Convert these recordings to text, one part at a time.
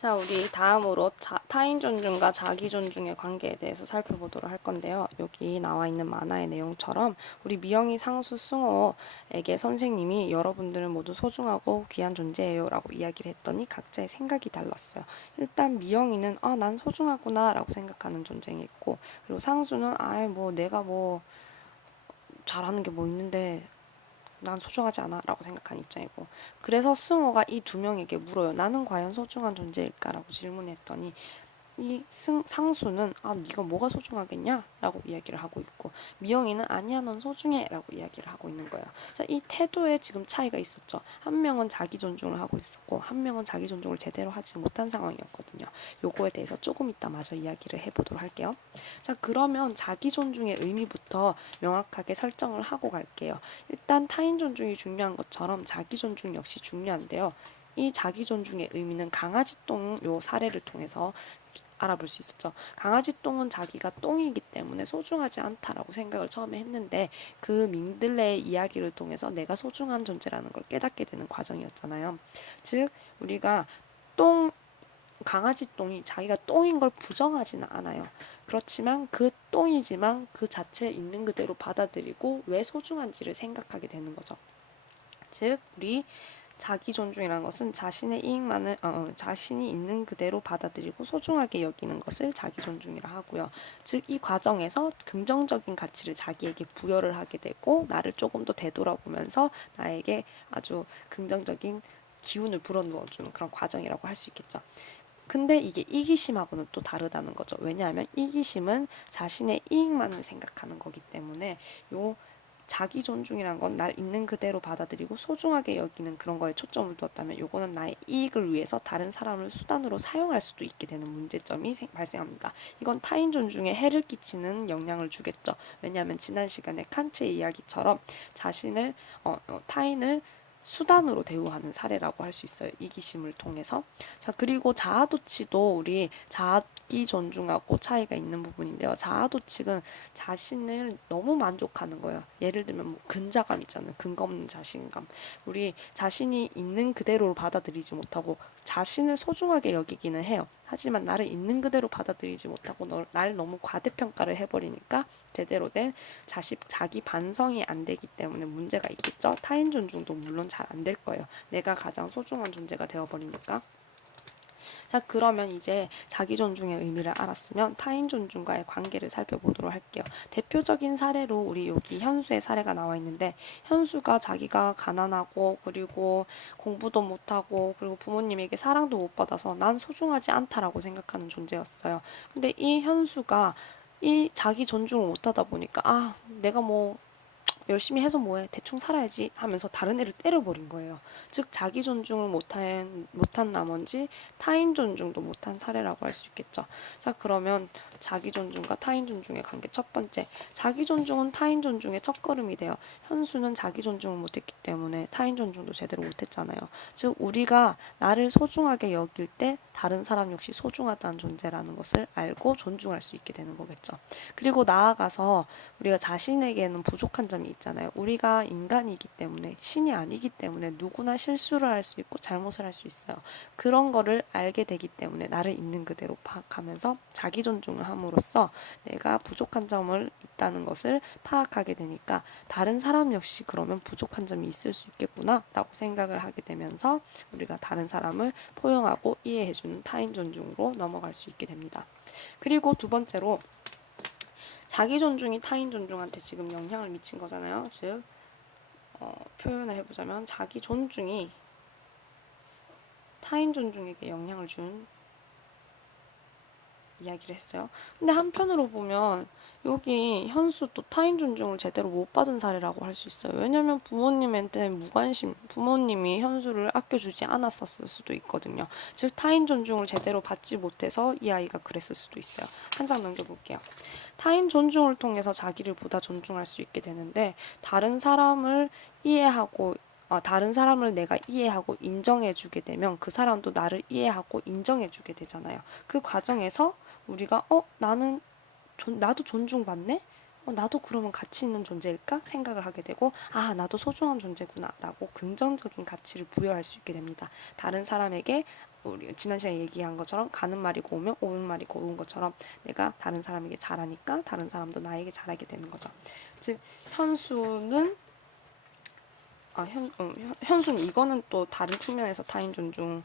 자, 우리 다음으로 타인 존중과 자기 존중의 관계에 대해서 살펴보도록 할 건데요. 여기 나와 있는 만화의 내용처럼 우리 미영이, 상수, 승호에게 선생님이 여러분들은 모두 소중하고 귀한 존재예요 라고 이야기를 했더니 각자의 생각이 달랐어요. 일단 미영이는 난 소중하구나 라고 생각하는 존재가 있고, 그리고 상수는 내가 잘하는 게 뭐 있는데 난 소중하지 않아 라고 생각하는 입장이고, 그래서 승호가 이 두 명에게 물어요. 나는 과연 소중한 존재일까? 라고 질문했더니 이 상수는 네가 뭐가 소중하겠냐? 라고 이야기를 하고 있고, 미영이는 아니야 넌 소중해 라고 이야기를 하고 있는 거예요. 자, 이 태도에 지금 차이가 있었죠. 한 명은 자기 존중을 하고 있었고 한 명은 자기 존중을 제대로 하지 못한 상황이었거든요. 요거에 대해서 조금 이따 마저 이야기를 해보도록 할게요. 자, 그러면 자기 존중의 의미부터 명확하게 설정을 하고 갈게요. 일단 타인 존중이 중요한 것처럼 자기 존중 역시 중요한데요. 이 자기 존중의 의미는 강아지 똥 요 사례를 통해서 알아볼 수 있었죠. 강아지 똥은 자기가 똥이기 때문에 소중하지 않다라고 생각을 처음에 했는데, 그 민들레의 이야기를 통해서 내가 소중한 존재라는 걸 깨닫게 되는 과정이었잖아요. 즉 우리가 똥 강아지 똥이 자기가 똥인 걸 부정하지는 않아요. 그렇지만 그 똥이지만 그 자체에 있는 그대로 받아들이고 왜 소중한지를 생각하게 되는 거죠. 즉 우리 자기 존중이라는 것은 자신의 이익만을 자신이 있는 그대로 받아들이고 소중하게 여기는 것을 자기 존중이라 하고요. 즉 이 과정에서 긍정적인 가치를 자기에게 부여를 하게 되고 나를 조금 더 되돌아보면서 나에게 아주 긍정적인 기운을 불어넣어주는 그런 과정이라고 할 수 있겠죠. 근데 이게 이기심하고는 또 다르다는 거죠. 왜냐하면 이기심은 자신의 이익만을 생각하는 거기 때문에 요 자기 존중이란 건 날 있는 그대로 받아들이고 소중하게 여기는 그런 거에 초점을 두었다면, 요거는 나의 이익을 위해서 다른 사람을 수단으로 사용할 수도 있게 되는 문제점이 발생합니다. 이건 타인 존중에 해를 끼치는 영향을 주겠죠. 왜냐하면 지난 시간에 칸트의 이야기처럼 자신을 타인을 수단으로 대우하는 사례라고 할 수 있어요. 이기심을 통해서. 자, 그리고 자아도취도 우리 자기 존중하고 차이가 있는 부분인데요. 자아도취는 자신을 너무 만족하는 거예요. 예를 들면 근자감 있잖아요. 근거 없는 자신감. 우리 자신이 있는 그대로 받아들이지 못하고 자신을 소중하게 여기기는 해요. 하지만 나를 있는 그대로 받아들이지 못하고 날 너무 과대평가를 해버리니까 제대로 된 자기 반성이 안 되기 때문에 문제가 있겠죠. 타인 존중도 물론 잘 안 될 거예요. 내가 가장 소중한 존재가 되어버리니까. 자, 그러면 이제 자기 존중의 의미를 알았으면 타인 존중과의 관계를 살펴보도록 할게요. 대표적인 사례로 우리 여기 현수의 사례가 나와 있는데, 현수가 자기가 가난하고 그리고 공부도 못하고 그리고 부모님에게 사랑도 못 받아서 난 소중하지 않다라고 생각하는 존재였어요. 근데 이 현수가 이 자기 존중을 못하다 보니까 내가 열심히 해서 뭐해 대충 살아야지 하면서 다른 애를 때려버린 거예요. 즉 자기 존중을 못한 나머지 타인 존중도 못한 사례라고 할 수 있겠죠. 자, 그러면 자기 존중과 타인 존중의 관계 첫 번째, 자기 존중은 타인 존중의 첫걸음이 돼요. 현수는 자기 존중을 못했기 때문에 타인 존중도 제대로 못했잖아요. 즉 우리가 나를 소중하게 여길 때 다른 사람 역시 소중하다는 존재라는 것을 알고 존중할 수 있게 되는 거겠죠. 그리고 나아가서 우리가 자신에게는 부족한 점이 있잖아요. 우리가 인간이기 때문에, 신이 아니기 때문에 누구나 실수를 할 수 있고 잘못을 할 수 있어요. 그런 거를 알게 되기 때문에 나를 있는 그대로 파악하면서 자기 존중을 함으로써 내가 부족한 점을 있다는 것을 파악하게 되니까 다른 사람 역시 그러면 부족한 점이 있을 수 있겠구나 라고 생각을 하게 되면서 우리가 다른 사람을 포용하고 이해해주는 타인 존중으로 넘어갈 수 있게 됩니다. 그리고 두 번째로, 자기 존중이 타인 존중한테 지금 영향을 미친 거잖아요. 즉 표현을 해보자면 자기 존중이 타인 존중에게 영향을 준 이야기를 했어요. 근데 한편으로 보면 여기 현수도 타인 존중을 제대로 못 받은 사례라고 할 수 있어요. 왜냐면 부모님한테 무관심, 부모님이 현수를 아껴주지 않았었을 수도 있거든요. 즉 타인 존중을 제대로 받지 못해서 이 아이가 그랬을 수도 있어요. 한 장 넘겨볼게요. 타인 존중을 통해서 자기를 보다 존중할 수 있게 되는데, 다른 사람을 내가 이해하고 인정해주게 되면 그 사람도 나를 이해하고 인정해주게 되잖아요. 그 과정에서 우리가 나도 존중받네? 나도 그러면 가치 있는 존재일까? 생각을 하게 되고, 나도 소중한 존재구나 라고 긍정적인 가치를 부여할 수 있게 됩니다. 다른 사람에게 우리 지난 시간에 얘기한 것처럼 가는 말이 고우면 오는 말이 고운 것처럼 내가 다른 사람에게 잘하니까 다른 사람도 나에게 잘하게 되는 거죠. 즉 현수는 현수는 이거는 또 다른 측면에서 타인 존중을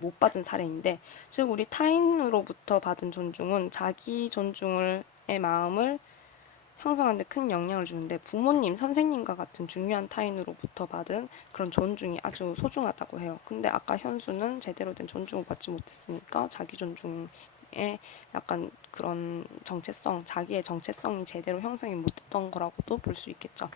못 받은 사례인데, 즉 우리 타인으로부터 받은 존중은 자기 존중의 마음을 형성하는 데 큰 영향을 주는데, 부모님, 선생님과 같은 중요한 타인으로부터 받은 그런 존중이 아주 소중하다고 해요. 근데 아까 현수는 제대로 된 존중을 받지 못했으니까 자기 존중에 약간 그런 정체성, 자기의 정체성이 제대로 형성이 못됐던 거라고도 볼 수 있겠죠.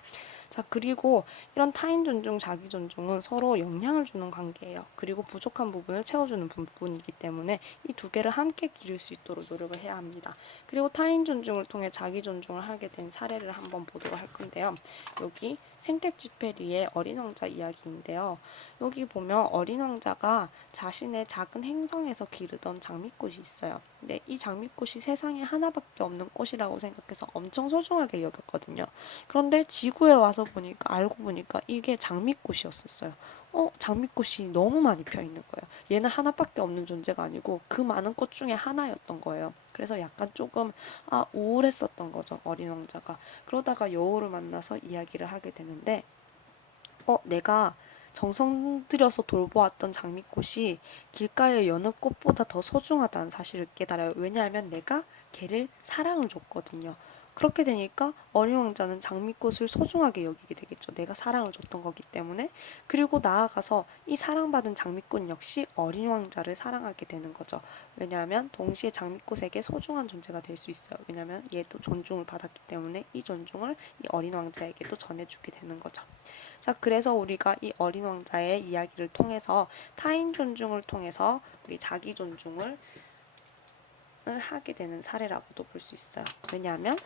자, 그리고 이런 타인 존중, 자기 존중은 서로 영향을 주는 관계예요. 그리고 부족한 부분을 채워주는 부분이기 때문에 이 두 개를 함께 기를 수 있도록 노력을 해야 합니다. 그리고 타인 존중을 통해 자기 존중을 하게 된 사례를 한번 보도록 할 건데요. 여기 생텍쥐페리의 어린 왕자 이야기인데요. 여기 보면 어린 왕자가 자신의 작은 행성에서 기르던 장미꽃이 있어요. 근데 이 장미꽃이 세상에 하나밖에 없는 꽃이라고 생각해서 엄청 소중하게 여겼거든요. 그런데 지구에 와서 보니까, 알고 보니까 이게 장미꽃이었었어요. 장미꽃이 너무 많이 펴 있는 거예요. 얘는 하나밖에 없는 존재가 아니고 그 많은 꽃 중에 하나였던 거예요. 그래서 약간 조금 우울했었던 거죠, 어린 왕자가. 그러다가 여우를 만나서 이야기를 하게 되는데, 내가 정성 들여서 돌보았던 장미꽃이 길가의 여느 꽃보다 더 소중하다는 사실을 깨달아요. 왜냐하면 내가 걔를 사랑을 줬거든요. 그렇게 되니까 어린 왕자는 장미꽃을 소중하게 여기게 되겠죠. 내가 사랑을 줬던 거기 때문에. 그리고 나아가서 이 사랑받은 장미꽃 역시 어린 왕자를 사랑하게 되는 거죠. 왜냐하면 동시에 장미꽃에게 소중한 존재가 될 수 있어요. 왜냐하면 얘도 존중을 받았기 때문에 이 존중을 이 어린 왕자에게도 전해주게 되는 거죠. 자, 그래서 우리가 이 어린 왕자의 이야기를 통해서 타인 존중을 통해서 우리 자기 존중을 하게 되는 사례라고도 볼 수 있어요. 왜냐하면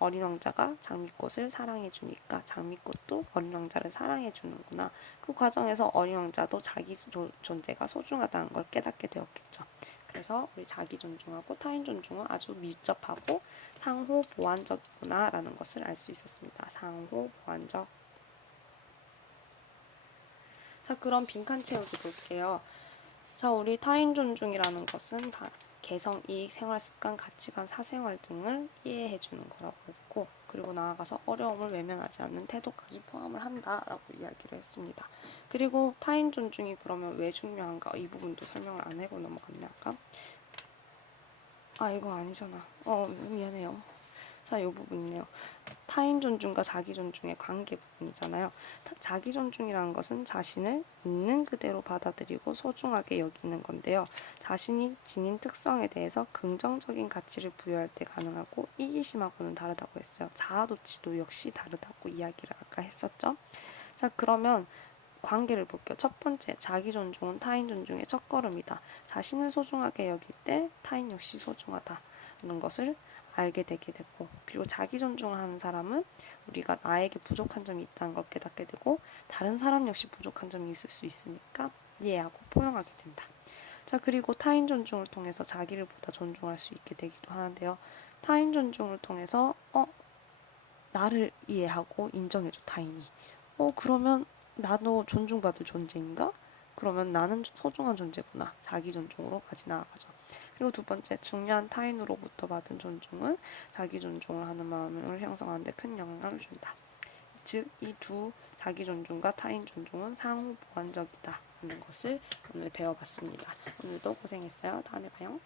어린 왕자가 장미꽃을 사랑해 주니까 장미꽃도 어린 왕자를 사랑해 주는구나. 그 과정에서 어린 왕자도 자기 존재가 소중하다는 걸 깨닫게 되었겠죠. 그래서 우리 자기 존중하고 타인 존중은 아주 밀접하고 상호 보완적이구나라는 것을 알 수 있었습니다. 상호 보완적. 자, 그럼 빈칸 채우기 볼게요. 자, 우리 타인 존중이라는 것은 다 개성, 이익, 생활 습관, 가치관, 사생활 등을 이해해 주는 거라고 했고, 그리고 나아가서 어려움을 외면하지 않는 태도까지 포함을 한다라고 이야기를 했습니다. 그리고 타인 존중이 그러면 왜 중요한가? 이 부분도 설명을 안 하고 넘어갔네, 아까. 이거 아니잖아. 미안해요. 자, 이 부분이네요. 타인 존중과 자기 존중의 관계 부분이잖아요. 자기 존중이라는 것은 자신을 있는 그대로 받아들이고 소중하게 여기는 건데요. 자신이 지닌 특성에 대해서 긍정적인 가치를 부여할 때 가능하고, 이기심하고는 다르다고 했어요. 자아도취도 역시 다르다고 이야기를 아까 했었죠. 자, 그러면 관계를 볼게요. 첫 번째, 자기 존중은 타인 존중의 첫걸음이다. 자신을 소중하게 여길 때 타인 역시 소중하다는 것을 알게 되게 되고, 그리고 자기 존중을 하는 사람은 우리가 나에게 부족한 점이 있다는 걸 깨닫게 되고, 다른 사람 역시 부족한 점이 있을 수 있으니까 이해하고 포용하게 된다. 자, 그리고 타인 존중을 통해서 자기를 보다 존중할 수 있게 되기도 하는데요. 타인 존중을 통해서 나를 이해하고 인정해줘, 타인이. 그러면 나도 존중받을 존재인가? 그러면 나는 소중한 존재구나. 자기 존중으로 같이 나아가죠. 그리고 두 번째, 중요한 타인으로부터 받은 존중은 자기 존중을 하는 마음을 형성하는 데 큰 영향을 준다. 즉, 이 두 자기 존중과 타인 존중은 상호 보완적이다 하는 것을 오늘 배워봤습니다. 오늘도 고생했어요. 다음에 봐요.